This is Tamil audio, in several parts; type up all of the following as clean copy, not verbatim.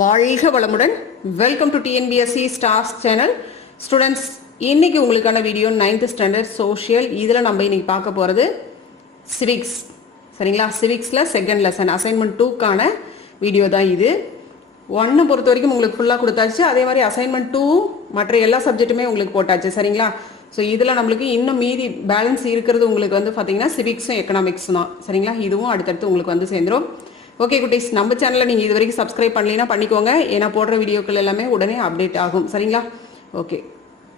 வாழ்க வளமுடன். Welcome to TNPSC stars channel. Students, இன்னைக்கு உங்களுக்கான வீடியோ 9th ஸ்டாண்டர்ட் சோஷியல். இதில் நம்ம இன்னைக்கு பார்க்க போகிறது சிவிக்ஸ். சரிங்களா? சிவிக்ஸில் செகண்ட் லெசன் அசைன்மெண்ட் 2க்கான வீடியோ தான் இது. 1 பொறுத்த வரைக்கும் உங்களுக்கு ஃபுல்லாக கொடுத்தாச்சு. அதே மாதிரி அசைன்மெண்ட் 2 மற்ற எல்லா சப்ஜெக்ட்டுமே உங்களுக்கு போட்டாச்சு. சரிங்களா? ஸோ இதில் நம்மளுக்கு இன்னும் மீதி பேலன்ஸ் இருக்கிறது உங்களுக்கு வந்து பார்த்தீங்கன்னா சிவிக்ஸும் எக்கனாமிக்ஸும் தான். சரிங்களா? இதுவும் அடுத்தடுத்து உங்களுக்கு வந்து சேர்ந்துடும். ஓகே குட்டீஸ், நம்ம சேனலில் நீங்கள் இது வரைக்கும் சப்ஸ்கிரைப் பண்ணலைன்னா பண்ணிக்கோங்க. ஏன்னா போடுற வீடியோக்கள் எல்லாமே உடனே அப்டேட் ஆகும். சரிங்களா? ஓகே,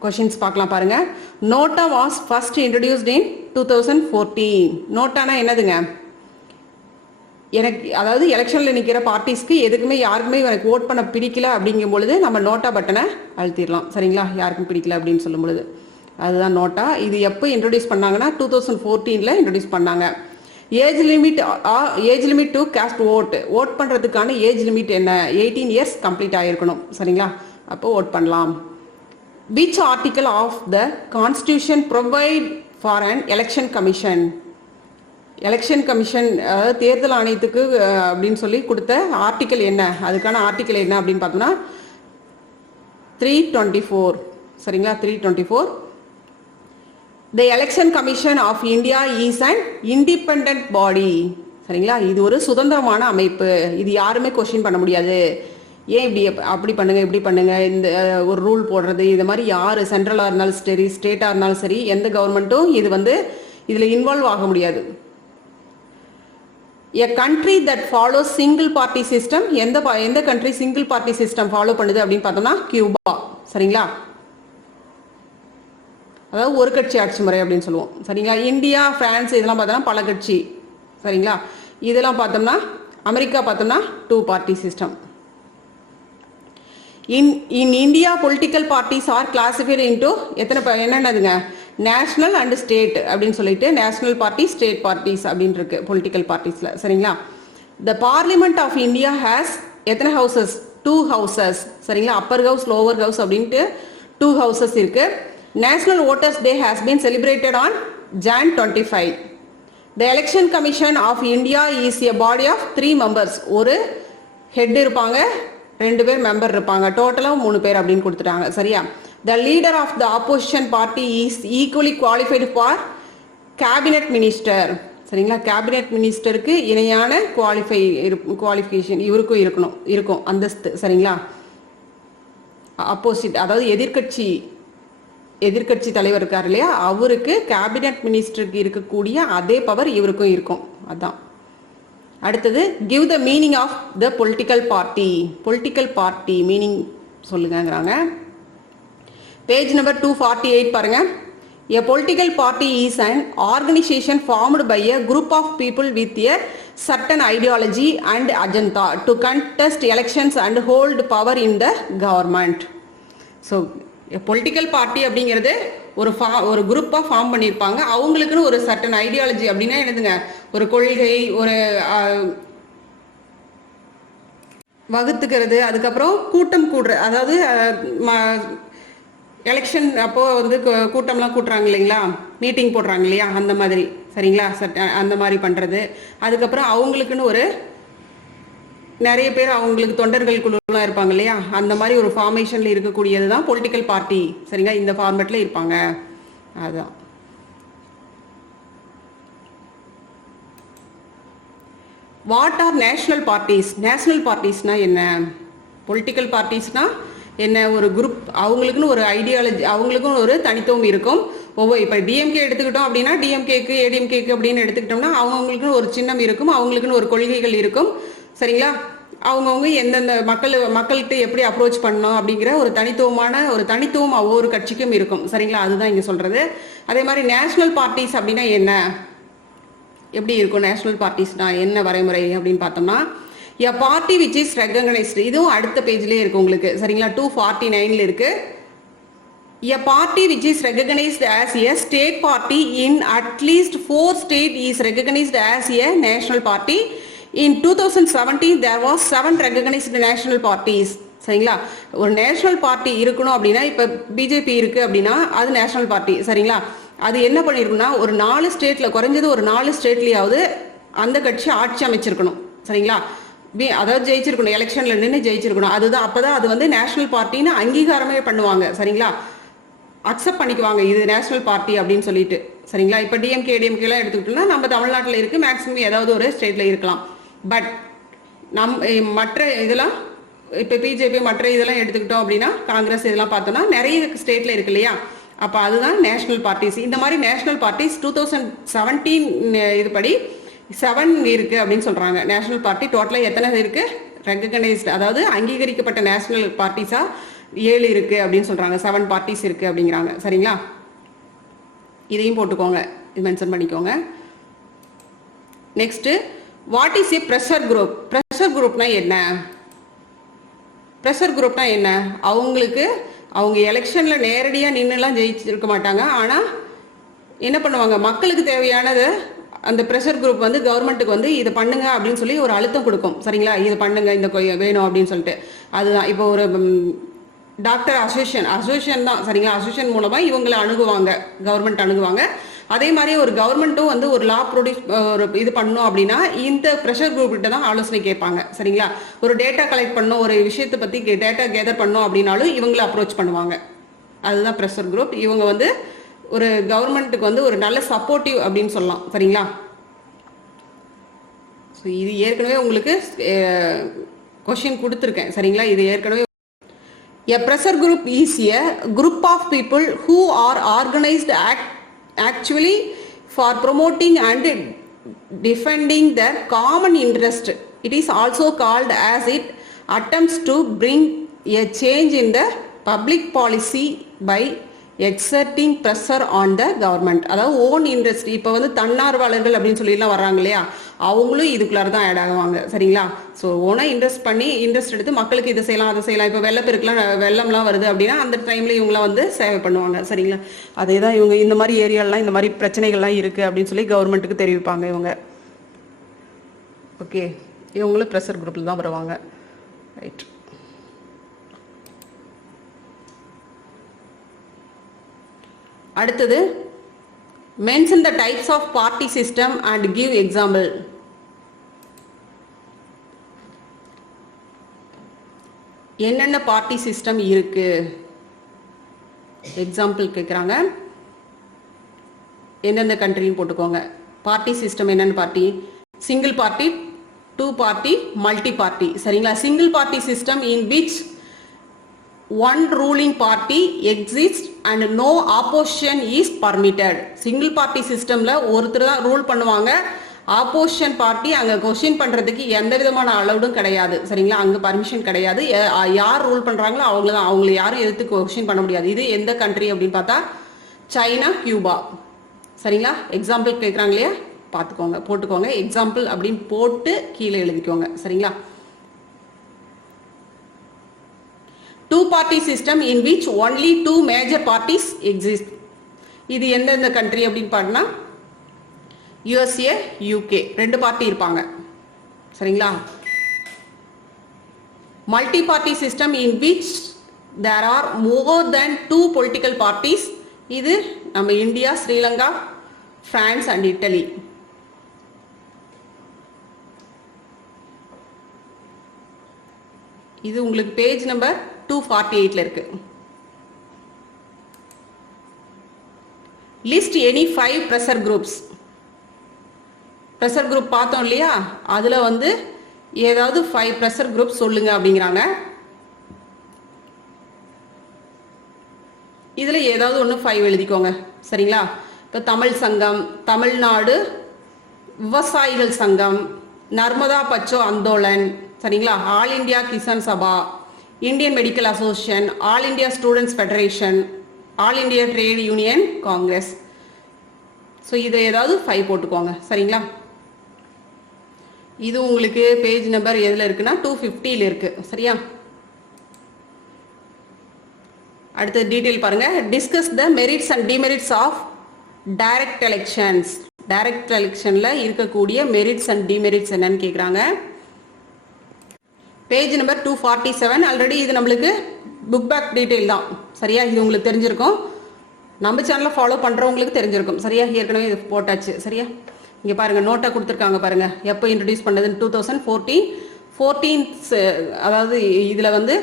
கொஷின்ஸ் பார்க்கலாம் பாருங்கள். நோட்டா வாஸ் ஃபர்ஸ்ட் இன்ட்ரடியூஸ்ட் இன் 2014. நோட்டானா என்னதுங்க? எனக்கு அதாவது எலெக்ஷனில் நிற்கிற பார்ட்டிஸ்க்கு எதுக்குமே யாருக்குமே எனக்கு ஓட் பண்ண பிடிக்கல அப்படிங்கும் பொழுது நம்ம நோட்டா பட்டனை அழுத்திடலாம். சரிங்களா? யாருக்கும் பிடிக்கல அப்படின்னு சொல்லும் பொழுது அதுதான் நோட்டா. இது எப்போ இன்ட்ரடியூஸ் பண்ணாங்கன்னா 2014 இன்ட்ரடியூஸ் பண்ணாங்க. Age limit to cast vote பண்ணுறதுக்கான ஏஜ் லிமிட் என்ன? 18 இயர்ஸ் கம்ப்ளீட் ஆகிருக்கணும். சரிங்களா? அப்போ ஓட் பண்ணலாம். Which article of the constitution provide for an election commission? Election commission அதாவது தேர்தல் ஆணையத்துக்கு அப்படின்னு சொல்லி கொடுத்த ஆர்டிக்கல் என்ன? அதுக்கான ஆர்டிக்கல் என்ன அப்படின்னு பார்த்தோம்னா 324. சரிங்களா? 324. The Election Commission of India is an independent body. சரிங்களா? இது ஒரு சுதந்திரமான அமைப்பு. இது யாருமே கொஸ்டின் பண்ண முடியாது. ஏன் இப்படி அப்படி பண்ணுங்க இப்படி பண்ணுங்க இந்த ஒரு ரூல் போடுறது இது மாதிரி யார் சென்ட்ரலாக இருந்தாலும் சரி ஸ்டேட்டாக இருந்தாலும் சரி எந்த கவர்மெண்ட்டும் இது வந்து இதில் இன்வால்வ் ஆக முடியாது. A country that follows single party system, எந்த country single party system follow பண்ணுது அப்படின்னு பார்த்தோம்னா கியூபா. சரிங்களா? அதாவது ஒரு கட்சி ஆட்சி முறை அப்படின்னு சொல்லுவோம். சரிங்களா? இந்தியா, பிரான்ஸ் இதெல்லாம் பார்த்தோம்னா பல கட்சி. சரிங்களா? இதெல்லாம் பார்த்தோம்னா அமெரிக்கா பார்த்தோம்னா 2 party system. In India political parties are classified into என்னென்னதுங்க? நேஷனல் அண்ட் ஸ்டேட் அப்படின்னு சொல்லிட்டு நேஷனல் பார்ட்டி ஸ்டேட் பார்ட்டிஸ் அப்படின்னு இருக்கு பொலிட்டிக்கல் பார்ட்டிஸில். சரிங்களா? The parliament of India has எத்தனை ஹவுசஸ்? 2 ஹவுசஸ். சரிங்களா? அப்பர் ஹவுஸ் லோவர் ஹவுஸ் அப்படின்ட்டு 2 ஹவுசஸ் இருக்கு. National Voters Day has been celebrated on Jan 25. The Election Commission of India is a body of 3 members. ஒரு ஹெட் இருப்பாங்க, 2 பேர் மெம்பர் இருப்பாங்க, டோட்டலாக 3 பேர் அப்படின்னு கொடுத்துட்டாங்க. சரியா? The leader of the opposition party is equally qualified for cabinet minister. சரிங்களா? கேபினெட் மினிஸ்டருக்கு இணையான குவாலிஃபிகேஷன் இவருக்கும் இருக்கும் அந்தஸ்து. சரிங்களா? அப்போசிட் அதாவது எதிர்கட்சி தலைவர் இருக்கார் இல்லையா, அவருக்கு கேபினெட் மினிஸ்டருக்கு இருக்கக்கூடிய அதே பவர் இவருக்கும் இருக்கும். அதான். அடுத்தது give the meaning of the political party meaning சொல்லுங்கிறாங்க. பேஜ் நம்பர் 248 பாருங்க. A political party is an organization formed by a group of people with a certain ideology and agenda to contest elections and hold power in the government. So political party அப்படிங்கிறது ஒரு குரூப்பாக ஃபார்ம் பண்ணியிருப்பாங்க. அவங்களுக்குன்னு ஒரு சர்டன் ஐடியாலஜி அப்படின்னா என்னதுங்க? ஒரு கொள்கை ஒரு வகுத்துக்கிறது, அதுக்கப்புறம் கூட்டம் கூடுற, அதாவது எலெக்ஷன் அப்போ வந்து கூட்டம்லாம் கூட்டுறாங்க இல்லைங்களா, மீட்டிங் போடுறாங்க இல்லையா, அந்த மாதிரி. சரிங்களா? அந்த மாதிரி பண்ணுறது. அதுக்கப்புறம் அவங்களுக்குன்னு ஒரு நிறைய பேர் அவங்களுக்கு தொண்டர்கள் குழுலாம் இருப்பாங்க இல்லையா, அந்த மாதிரி ஒரு ஃபார்மேஷனில் இருக்கக்கூடியது தான் பொலிட்டிக்கல் பார்ட்டி. சரிங்களா? இந்த ஃபார்மேட்டில் இருப்பாங்க. அதுதான். What are national parties? நேஷனல் பார்ட்டிஸ்னா என்ன? பொலிட்டிக்கல் பார்ட்டிஸ்னா என்ன? ஒரு குரூப், அவங்களுக்குன்னு ஒரு ஐடியாலஜி, அவங்களுக்கும் ஒரு தனித்துவம் இருக்கும். இப்போ டிஎம்கே எடுத்துக்கிட்டோம் அப்படின்னா டிஎம்கேக்கு ஏடிஎம்கேக்கு அப்படின்னு எடுத்துக்கிட்டோம்னா அவங்களுக்குன்னு ஒரு சின்னம் இருக்கும், அவங்களுக்குன்னு ஒரு கொள்கைகள் இருக்கும். சரிங்களா? அவங்கவுங்க எந்தெந்த மக்கள்கிட்ட எப்படி அப்ரோச் பண்ணணும் அப்படிங்கிற ஒரு தனித்துவம் ஒவ்வொரு கட்சிக்கும் இருக்கும். சரிங்களா? அதுதான் இங்கே சொல்கிறது. அதே மாதிரி நேஷனல் பார்ட்டிஸ் அப்படின்னா என்ன, எப்படி இருக்கும்? நேஷனல் பார்ட்டிஸ்னா என்ன வரைமுறை அப்படின்னு பார்த்தோம்னா எ பார்ட்டி விச் இஸ் ரெகக்னைஸ்டு. இதுவும் அடுத்த பேஜ்லேயே இருக்குது உங்களுக்கு. சரிங்களா? 249 இருக்கு. எ party which is recognised as a state party in at least 4 state is recognised as a national party. In 2017 there was 7 recognized national parties. சரிங்களா? ஒரு நேஷனல் பார்ட்டி இருக்கணும் அப்படின்னா இப்போ பிஜேபி இருக்குது அப்படின்னா அது நேஷனல் பார்ட்டி. சரிங்களா? அது என்ன பண்ணியிருக்குன்னா ஒரு 4 ஸ்டேட்டில், குறைஞ்சது ஒரு 4 ஸ்டேட்லேயாவது அந்த கட்சி ஆட்சி அமைச்சிருக்கணும். சரிங்களா? அதாவது ஜெயிச்சிருக்கணும், எலெக்ஷன்ல நின்று ஜெயிச்சிருக்கணும். அதுதான் அப்பதான் அது வந்து நேஷனல் பார்ட்டின்னு அங்கீகாரமே பண்ணுவாங்க. சரிங்களா, அக்செப்ட் பண்ணிக்குவாங்க இது நேஷனல் பார்ட்டி அப்படின்னு சொல்லிட்டு. சரிங்களா, இப்போ டிஎம்கே டிஎம்கேலாம் எடுத்துக்கிட்டோம்னா நம்ம தமிழ்நாட்டில் இருக்குது, மேக்ஸிமம் ஏதாவது ஒரு ஸ்டேட்டில் இருக்கலாம். பட் மற்ற இதெல்லாம் இப்போ பிஜேபி மற்ற இதெல்லாம் எடுத்துக்கிட்டோம் அப்படின்னா, காங்கிரஸ் இதெல்லாம் பார்த்தோம்னா நிறைய ஸ்டேட்டில் இருக்கு இல்லையா. அப்போ அதுதான் நேஷனல் பார்ட்டிஸ். இந்த மாதிரி நேஷனல் பார்ட்டிஸ் 2017 இதுபடி 7 இருக்குது அப்படின்னு சொல்கிறாங்க. நேஷனல் பார்ட்டி டோட்டலாக எத்தனை இருக்குது ரெகக்னைஸ்டு, அதாவது அங்கீகரிக்கப்பட்ட நேஷனல் பார்ட்டிஸாக 7 இருக்குது அப்படின்னு சொல்கிறாங்க. 7 பார்ட்டிஸ் இருக்குது அப்படிங்கிறாங்க. சரிங்களா, இதையும் போட்டுக்கோங்க, இது மென்ஷன் பண்ணிக்கோங்க. Next, what is a pressure group? Pressure குரூப்னா என்ன? ப்ரெஷர் குரூப்னா என்ன? அவங்க எலெக்ஷனில் நேரடியாக நின்றுலாம் ஜெயிச்சிருக்க மாட்டாங்க. ஆனால் என்ன பண்ணுவாங்க, மக்களுக்கு தேவையானதை அந்த ப்ரெஷர் குரூப் வந்து கவர்மெண்ட்டுக்கு வந்து இதை பண்ணுங்க அப்படின்னு சொல்லி ஒரு அழுத்தம் கொடுக்கும். சரிங்களா, இது பண்ணுங்க, இந்த வேணும் அப்படின்னு சொல்லிட்டு. அதுதான் இப்போ ஒரு டாக்டர் அசோசியேஷன் தான். சரிங்களா, அசோசியேஷன் மூலமாக இவங்களை அணுகுவாங்க, கவர்மெண்ட் அணுகுவாங்க. அதே மாதிரி ஒரு கவர்மெண்ட்டும் வந்து ஒரு லா ப்ரொடியூஸ் ஒரு இது பண்ணணும் அப்படின்னா இந்த ப்ரெஷர் குரூப் கிட்ட தான் ஆலோசனை கேட்பாங்க. சரிங்களா, ஒரு டேட்டா கலெக்ட் பண்ணணும், ஒரு விஷயத்தை பற்றி டேட்டா கேதர் பண்ணணும் அப்படின்னாலும் இவங்களை அப்ரோச் பண்ணுவாங்க. அதுதான் ப்ரெஷர் குரூப். இவங்க வந்து ஒரு கவர்மெண்ட்டுக்கு வந்து ஒரு நல்ல சப்போர்ட்டிவ் அப்படின்னு சொல்லலாம். சரிங்களா, ஸோ இது ஏற்கனவே உங்களுக்கு கொஷின் கொடுத்துருக்கேன். சரிங்களா, இது ஏற்கனவே. A pressure group is a group of people who are organized actually for promoting and defending their common interest. It is also called as it attempts to bring a change in the public policy by exerting pressure on the government. அதாவது ஓன் இன்ட்ரெஸ்ட். இப்போ வந்து தன்னார்வலர்கள் அப்படின்னு சொல்லிலாம் வர்றாங்க இல்லையா, அவங்களும் இதுக்குள்ளார தான் ஆட் ஆகுவாங்க. சரிங்களா, ஸோ ஓனாக இன்ட்ரெஸ்ட் எடுத்து மக்களுக்கு இதை செய்யலாம் அதை செய்யலாம். இப்போ வெள்ளம்லாம் வருது அப்படின்னா அந்த டைமில் இவங்களாம் வந்து சேவை பண்ணுவாங்க. சரிங்களா, அதே தான் இவங்க இந்த மாதிரி ஏரியாலாம் இந்த மாதிரி பிரச்சனைகள்லாம் இருக்குது அப்படின்னு சொல்லி கவர்மெண்ட்டுக்கு தெரிவிப்பாங்க இவங்க. ஓகே, இவங்களும் ப்ரெஷர் குரூப்பில் தான் வருவாங்க. ரைட். அடுத்தது, mention the types of party system and give example. என்னென்ன பார்ட்டி சிஸ்டம் இருக்கு, எக்ஸாம்பிள் கேட்குறாங்க. எந்தெந்த கண்ட்ரின்னு போட்டுக்கோங்க. பார்ட்டி சிஸ்டம் என்னென்ன party? Single party, 2 party, multi party. சரிங்களா, single party system in which one ruling party exists and no opposition is permitted. Single party சிஸ்டம்ல ஒருத்தர் தான் ரூல் பண்ணுவாங்க. ஆப்போசிஷன் பார்ட்டி அங்கே கொஸ்டின் பண்ணுறதுக்கு எந்த விதமான அளவுடும் கிடையாது. சரிங்களா, அங்கே பர்மிஷன் கிடையாது. யார் ரூல் பண்ணுறாங்களோ அவங்கள யாரும் எதிர்த்து கொஸ்டின் பண்ண முடியாது. இது எந்த கண்ட்ரி அப்படின்னு பார்த்தா சைனா, கியூபா. சரிங்களா, எக்ஸாம்பிள் கேட்குறாங்க இல்லையா, பார்த்துக்கோங்க, போட்டுக்கோங்க. எக்ஸாம்பிள் அப்படின்னு போட்டு கீழே எழுதிக்கோங்க. சரிங்களா, 2 party system in which only 2 major parties exist. இது எந்தெந்த கண்ட்ரி அப்படின்னு பார்த்தா USA, UK 2 பார்ட்டி இருப்பாங்க. சரிங்களா, multi party system in which there are more than 2 political parties. இது நம்ம India, Sri Lanka, France and idli. இது உங்களுக்கு பேஜ் நம்பர் 248 இருக்கு. List any 5 pressure groups. Pressure group பார்த்தோம் இல்லையா, அதில் வந்து ஏதாவது 5 ப்ரெஷர் குரூப் சொல்லுங்க அப்படிங்கிறாங்க. இதில் ஏதாவது ஒன்று 5 எழுதிக்கோங்க. சரிங்களா, இப்போ தமிழ் சங்கம், தமிழ்நாடு விவசாயிகள் சங்கம், நர்மதா பச்சோ அந்தோலன். சரிங்களா, all India Kisan Sabha, Indian medical association, all India students federation, all India trade union congress. So இதை ஏதாவது 5 போட்டுக்கோங்க. சரிங்களா, இது உங்களுக்கு பேஜ் நம்பர் எதில் இருக்குன்னா 250 இருக்கு. சரியா, அடுத்த டீட்டெயில் பாருங்க. Discuss the merits and demerits of direct elections. Direct எலெக்ஷன்ல இருக்கக்கூடிய மெரிட்ஸ் அண்ட் டிமெரிட்ஸ் என்னன்னு கேட்குறாங்க. Page number 247. ஆல்ரெடி இது நம்மளுக்கு புக் பேக் டீட்டெயில் தான். சரியா, இது உங்களுக்கு தெரிஞ்சிருக்கும். நம்ம சேனலை ஃபாலோ பண்ணுறவங்களுக்கு தெரிஞ்சிருக்கும். சரியா, ஏற்கனவே இது போட்டாச்சு. சரியா, இங்கே பாருங்கள், நோட்டாக கொடுத்துருக்காங்க பாருங்கள். எப்போ இன்ட்ரடியூஸ் பண்ணதுன்னு 2014 14th, அதாவது இதில் வந்து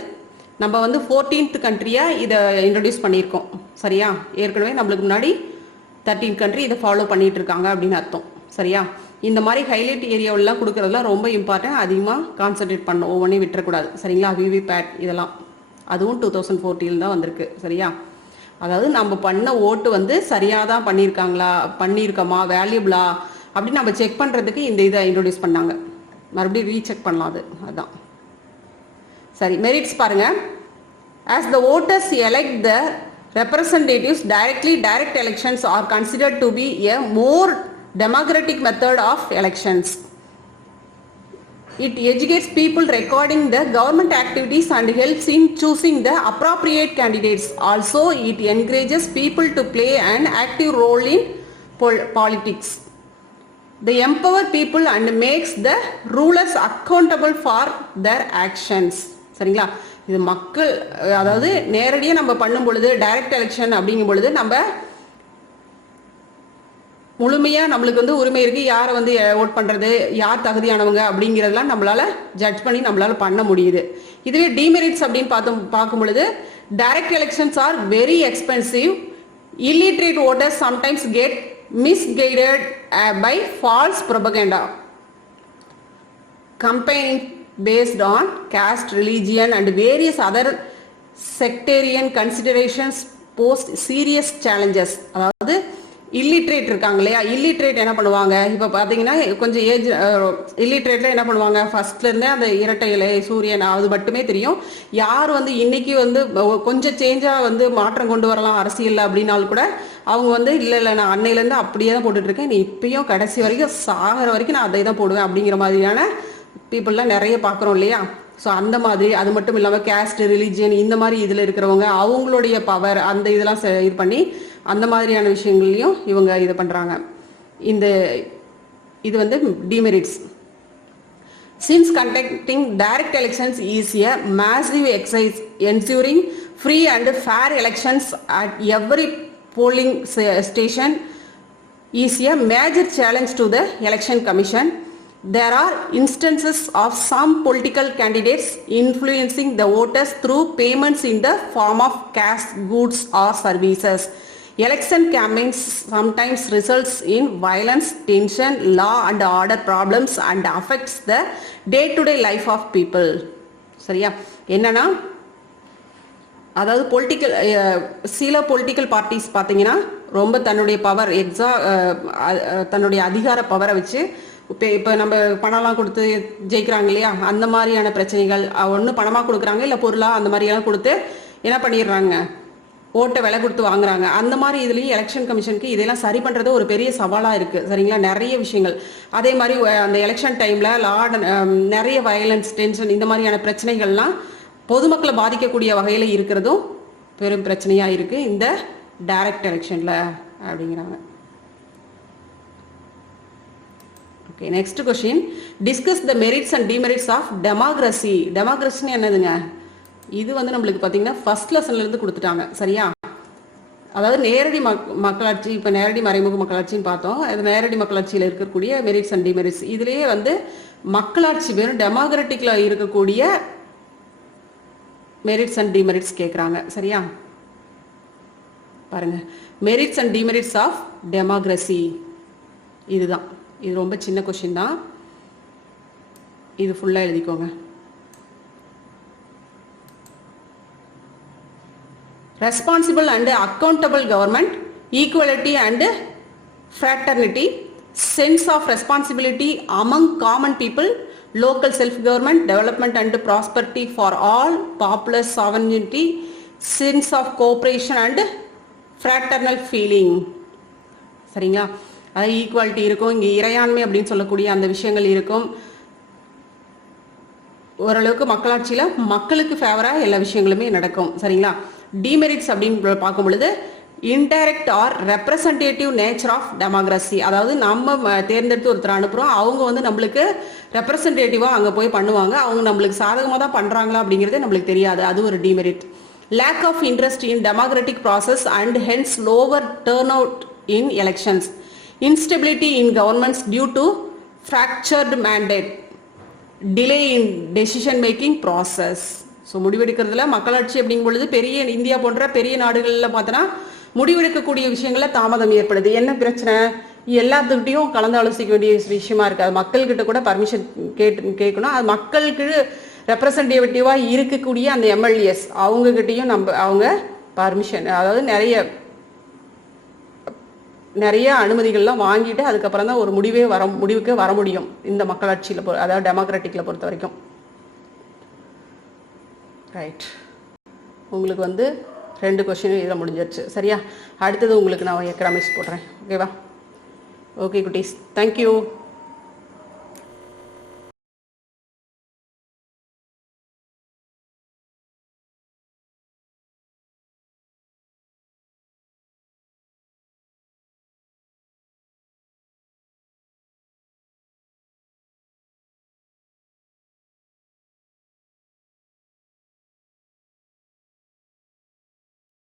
நம்ம வந்து 14th கண்ட்ரியாக இதை இன்ட்ரடியூஸ் பண்ணியிருக்கோம். சரியா? ஏற்கனவே நம்மளுக்கு முன்னாடி 13 கண்ட்ரி இதை ஃபாலோ பண்ணிட்டு இருக்காங்க அப்படின்னு அர்த்தம். சரியா? இந்த மாதிரி ஹைலைட் ஏரியாவெல்லாம் கொடுக்கறதுலாம் ரொம்ப இம்பார்ட்டன்ட். அதிகமாக கான்சென்ட்ரேட் பண்ணணும், ஒவ்வொன்றையும் விட்டுறக்கூடாது. சரிங்களா? விவிபேட் இதெல்லாம் அதுவும் 2014 தான் வந்திருக்கு. சரியா? அதாவது நம்ம பண்ண ஓட்டு வந்து சரியாக தான் பண்ணியிருக்கோமா, வேல்யூபிளா அப்படின்னு நம்ம செக் பண்ணுறதுக்கு இந்த இதை இன்ட்ரடியூஸ் பண்ணாங்க. மறுபடியும் ரீசெக் பண்ணலாம். அதுதான் சரி. மெரிட்ஸ் பாருங்க. as the voters elect the representatives directly, direct elections are considered to be a more democratic method of elections. It educates people regarding the government activities and helps in choosing the appropriate candidates. Also, it encourages people to play an active role in politics. They empower people and makes the rulers accountable for their actions. சரிங்களா? இது மக்கள், அதாவது நேரடியாக நம்ம பண்ணும் பொழுது, டைரக்ட் எலெக்ஷன் அப்படிங்கும் பொழுது நம்ம முழுமையாக நம்மளுக்கு வந்து உரிமை இருக்குது. யாரை வந்து ஓட் பண்ணுறது, யார் தகுதியானவங்க அப்படிங்கிறதெல்லாம் நம்மளால் ஜட்ஜ் பண்ணி நம்மளால் பண்ண முடியுது. இதுவே டிமெரிட்ஸ் அப்படின்னு பார்க்கும் பொழுது, direct elections are very expensive. illiterate voters sometimes get misguided by false propaganda, campaigning based on caste, religion and various other sectarian considerations pose serious challenges. அதாவது இல்லிட்ரேட் இருக்காங்க இல்லையா, இல்லிட்ரேட் என்ன பண்ணுவாங்க, இப்போ பார்த்தீங்கன்னா கொஞ்சம் ஏஜ் இல்லிட்ரேட்டில் என்ன பண்ணுவாங்க, ஃபர்ஸ்ட்லேருந்தே அந்த இரட்டை இலை, சூரியன் அது மட்டுமே தெரியும். யார் வந்து இன்னைக்கு வந்து கொஞ்சம் சேஞ்சாக வந்து மாற்றம் கொண்டு வரலாம் அரசியலில் அப்படின்னாலும் கூட அவங்க வந்து இல்லை நான் அன்னையிலேருந்து அப்படியே தான் போட்டுட்ருக்கேன், நீ இப்பயும் கடைசி வரைக்கும் சாகிற வரைக்கும் நான் அதை தான் போடுவேன் அப்படிங்கிற மாதிரியான பீப்புளெலாம் நிறைய பார்க்குறோம் இல்லையா. ஸோ அந்த மாதிரி, அது மட்டும் இல்லாமல் கேஸ்ட், ரிலிஜியன் இந்த மாதிரி இதில் இருக்கிறவங்க அவங்களுடைய பவர் அந்த இதெல்லாம் இது பண்ணி அந்த மாதிரியான விஷயங்கள்லையும் இவங்க இதை பண்ணுறாங்க. இது வந்து demerits. Since conducting direct elections is a massive exercise, ensuring free and fair elections at every polling station is a major challenge to the Election Commission. There are instances of some political candidates influencing the voters through payments in the form of cash, goods or services. Election campaigns sometimes results in violence, tension, law and order problems and affects the day-to-day life of people. சரியா? என்னன்னா, அதாவது சில பொலிட்டிக்கல் பார்ட்டிஸ் பார்த்தீங்கன்னா ரொம்ப தன்னுடைய பவர் தன்னுடைய அதிகார பவரை வச்சு இப்போ நம்ம பணம்லாம் கொடுத்து ஜெயிக்கிறாங்க இல்லையா, அந்த மாதிரியான பிரச்சனைகள், ஒன்று பணமாக கொடுக்குறாங்க இல்லை பொருளாக அந்த மாதிரியெல்லாம் கொடுத்து என்ன பண்ணிடுறாங்க, ஓட்டை விலை கொடுத்து வாங்குறாங்க. அந்த மாதிரி இதுலேயும் எலெக்ஷன் கமிஷனுக்கு இதெல்லாம் சரி பண்ணுறது ஒரு பெரிய சவாலாக இருக்குது. சரிங்களா? நிறைய விஷயங்கள். அதே மாதிரி அந்த எலெக்ஷன் டைமில் நிறைய வயலன்ஸ், டென்ஷன் இந்த மாதிரியான பிரச்சனைகள்லாம் பொதுமக்களை பாதிக்கக்கூடிய வகையில் இருக்கிறதும் பெரும் பிரச்சனையாக இருக்குது இந்த டைரக்ட் எலெக்ஷனில் அப்படிங்கிறாங்க. Okay, next question. Discuss the merits and demerits of democracy. டெமோக்ரஸின்னு என்னதுங்க? இது வந்து நம்மளுக்கு பார்த்தீங்கன்னா ஃபர்ஸ்ட் லெசன்லேருந்து கொடுத்துட்டாங்க. சரியா? அதாவது நேரடி மக்களாட்சி, இப்போ நேரடி மறைமுக மக்களாட்சின்னு பார்த்தோம். அது நேரடி மக்களாட்சியில் இருக்கக்கூடிய மெரிட்ஸ் அண்ட் டிமெரிட்ஸ். இதுலேயே வந்து மக்களாட்சி வெறும் டெமோக்ராட்டிக்கில் இருக்கக்கூடிய மெரிட்ஸ் அண்ட் டிமெரிட்ஸ் கேட்குறாங்க. சரியா? பாருங்க, merits and demerits of democracy இதுதான். இது ரொம்ப சின்ன கொஸ்டின் தான், இது ஃபுல்லாக எழுதிக்கோங்க. Responsible and accountable government, equality and fraternity, sense of responsibility among common people, local self-government, development and prosperity for all, popular sovereignty, sense of cooperation and fraternal feeling. சரிங்களா? அது ஈக்குவாலிட்டி இருக்கும், இங்கே இறையாண்மை அப்படின்னு சொல்லக்கூடிய அந்த விஷயங்கள் இருக்கும். ஓரளவுக்கு மக்களாட்சியில் மக்களுக்கு ஃபேவராக எல்லா விஷயங்களுமே நடக்கும். சரிங்களா? டிமெரிட்ஸ் அப்படின்னு பார்க்கும் பொழுது indirect or representative nature of democracy. அதாவது நம்ம தேர்ந்தெடுத்து ஒருத்தர் அனுப்புகிறோம், அவங்க வந்து நம்மளுக்கு ரெப்ரசன்டேட்டிவாக அங்கே போய் பண்ணுவாங்க, அவங்க நம்மளுக்கு சாதகமாக தான் பண்ணுறாங்களா அப்படிங்கிறதே நம்மளுக்கு தெரியாது, அது ஒரு demerit. Lack of interest in democratic process and hence lower turn out in elections, instability in governments due to fractured mandate, delay in decision making process. So முடிவெடுக்கிறதுல மக்களாட்சி அப்படிங்கும் பொழுது பெரிய இந்தியா போன்ற பெரிய நாடுகளில் பார்த்தோன்னா முடிவெடுக்கக்கூடிய விஷயங்களில் தாமதம் ஏற்படுது. என்ன பிரச்சனை? எல்லாத்துக்கிட்டையும் கலந்து ஆலோசிக்க வேண்டிய விஷயமா இருக்குது. அது மக்கள்கிட்ட கூட பர்மிஷன் கேட்கணும். அது மக்களுக்கு ரெப்ரசன்டேட்டிவாக இருக்கக்கூடிய அந்த எம்எல்ஏஸ் அவங்கக்கிட்டையும் அவங்க பர்மிஷன், அதாவது நிறைய அனுமதிகள்லாம் வாங்கிட்டு அதுக்கப்புறம் தான் ஒரு முடிவுக்கு வர முடியும் இந்த மக்களாட்சியில், அதாவது டெமோக்ராட்டிக்கில் பொறுத்த வரைக்கும். ரைட், உங்களுக்கு 2 கொஸ்டின் இதில் முடிஞ்சிருச்சு. சரியா? அடுத்தது உங்களுக்கு நான் எக்கனாமிக்ஸ் போடுறேன். ஓகேவா? ஓகே குட்டீஸ், தேங்க்யூ.